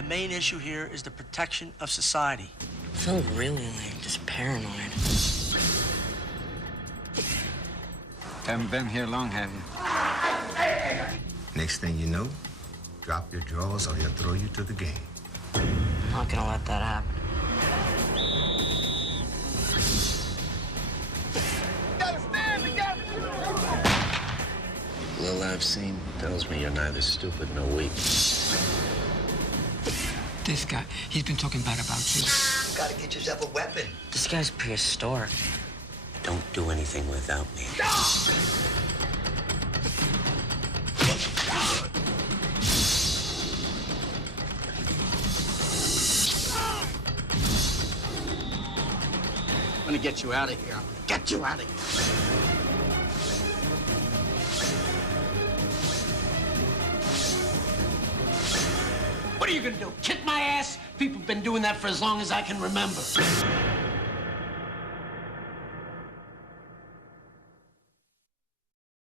The main issue here is the protection of society. I feel really, just paranoid. Haven't been here long, have you? Next thing you know, drop your drawers or he'll throw you to the game. I'm not gonna let that happen. Little I've seen tells me you're neither stupid nor weak. This guy, he's been talking bad about you. You gotta get yourself a weapon. This guy's prehistoric. Don't do anything without me. I'm gonna get you out of here. Get you out of here. What are you gonna do? Kick my ass? People have been doing that for as long as I can remember.